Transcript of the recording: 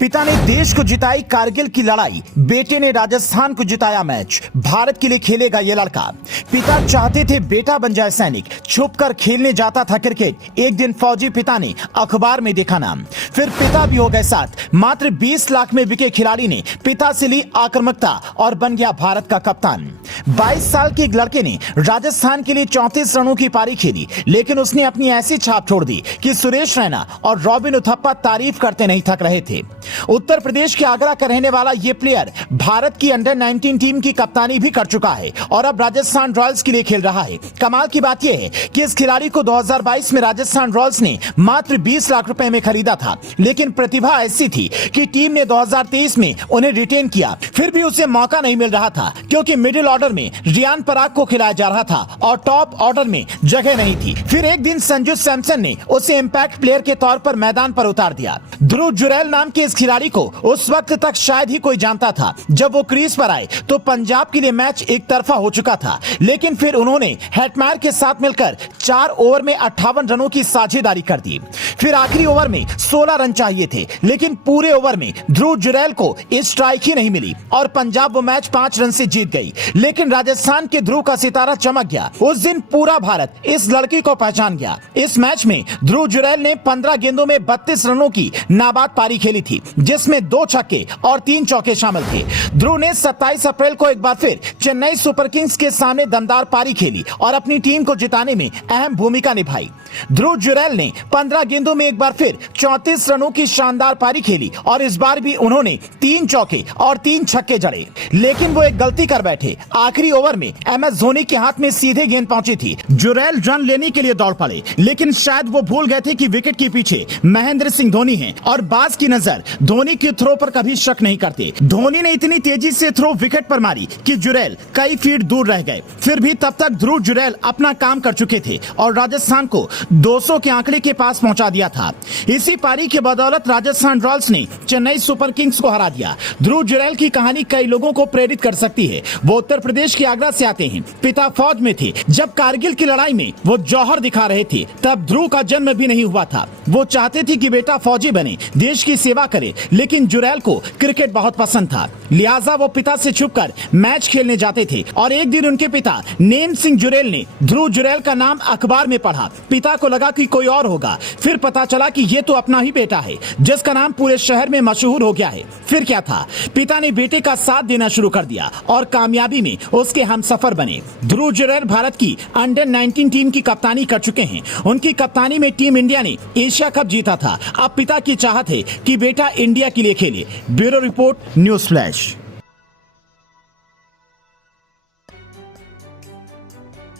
पिता ने देश को जिताई कारगिल की लड़ाई, बेटे ने राजस्थान को जिताया मैच। भारत के लिए खेलेगा ये लड़का। पिता चाहते थे बेटा बन जाए सैनिक, छुपकर खेलने जाता था क्रिकेट। एक दिन फौजी पिता ने अखबार में देखा नाम, फिर पिता भी हो गए साथ। मात्र 20 लाख में बिके खिलाड़ी ने पिता से ली आक्रामकता और बन गया भारत का कप्तान। 22 साल के एक लड़के ने राजस्थान के लिए 34 रनों की पारी खेली, लेकिन उसने अपनी ऐसी छाप छोड़ दी कि सुरेश रैना और रॉबिन उथप्पा तारीफ करते नहीं थक रहे थे। उत्तर प्रदेश के आगरा का रहने वाला ये प्लेयर भारत की अंडर 19 टीम की कप्तानी भी कर चुका है और अब राजस्थान रॉयल्स के लिए खेल रहा है। कमाल की बात यह है कि इस खिलाड़ी को 2022 में राजस्थान रॉयल्स ने मात्र 20 लाख रुपए में खरीदा था, लेकिन प्रतिभा ऐसी थी कि टीम ने 2023 में उन्हें रिटेन किया। फिर भी उसे मौका नहीं मिल रहा था क्योंकि मिडिल ऑर्डर में रियान पराग को खिलाया जा रहा था और टॉप ऑर्डर में जगह नहीं थी। फिर एक दिन संजू सैमसन ने उसे इंपैक्ट प्लेयर के तौर पर मैदान पर उतार दिया। ध्रुव जुरैल नाम के इस खिलाड़ी को उस वक्त तक शायद ही कोई जानता था। जब वो क्रीज पर आए तो पंजाब के लिए मैच एक तरफा हो चुका था, लेकिन फिर उन्होंने हेटमायर के साथ मिलकर 4 ओवर में 58 रनों की साझेदारी कर दी। फिर आखिरी ओवर में 16 रन चाहिए थे, लेकिन पूरे ओवर में ध्रुव जुरैल को स्ट्राइक ही नहीं मिली और पंजाब वो मैच 5 रन से जीत गई। लेकिन राजस्थान के ध्रुव का सितारा चमक गया। उस दिन पूरा भारत इस लड़की को पहचान गया। इस मैच में ध्रुव जुरैल ने 15 गेंदों में 32 रनों की नाबाद पारी खेली थी, जिसमें 2 छक्के और 3 चौके शामिल थे। ध्रुव ने 27 अप्रैल को एक बार फिर चेन्नई सुपर किंग्स के सामने दमदार पारी खेली और अपनी टीम को जिताने में अहम भूमिका निभाई। ध्रुव जुरैल ने 15 गेंदों में एक बार फिर 34 रनों की शानदार पारी खेली और इस बार भी उन्होंने 3 चौके और 3 छक्के जड़े। लेकिन वो एक गलती कर बैठे। आखिरी ओवर में MS धोनी के हाथ में सीधे गेंद पहुंची थी। जुरैल रन लेने के लिए दौड़ पड़े, लेकिन शायद वो भूल गए थे कि विकेट के पीछे महेंद्र सिंह धोनी हैं और बाज की नजर धोनी के थ्रो पर कभी शक नहीं करते। धोनी ने इतनी तेजी से थ्रो विकेट पर मारी कि जुरैल कई फीट दूर रह गए। फिर भी तब तक ध्रुव जुरैल अपना काम कर चुके थे और राजस्थान को 200 के आंकड़े के पास पहुंचा दिया था। इसी पारी के बदौलत राजस्थान रॉयल्स ने चेन्नई सुपर किंग्स को हरा दिया। ध्रुव जुरैल की कहानी कई लोगों को प्रेरित कर सकती है। वो उत्तर प्रदेश के आगरा से आते हैं, पिता फौज में थे। जब कारगिल की लड़ाई में वो जौहर दिखा रहे थे, तब ध्रुव का जन्म भी नहीं हुआ था। वो चाहते थे कि बेटा फौजी बने, देश की सेवा करे, लेकिन जुरैल को क्रिकेट बहुत पसंद था, लिहाजा वो पिता से छुपकर मैच खेलने जाते थे। और एक दिन उनके पिता नेम सिंह जुरैल ने ध्रुव जुरैल का नाम अखबार में पढ़ा। पिता को लगा कि कोई और होगा, फिर पता चला कि ये तो अपना ही बेटा है जिसका नाम पूरे शहर में मशहूर हो गया है। फिर क्या था, पिता ने बेटे का साथ देना शुरू कर दिया और कामयाबी में उसके हमसफर बने। ध्रुव जुरैल भारत की अंडर 19 टीम की कप्तानी कर चुके हैं। उनकी कप्तानी में टीम इंडिया ने एशिया कप जीता था। अब पिता की चाहत है कि बेटा इंडिया के लिए खेले। Bureau report, news flash.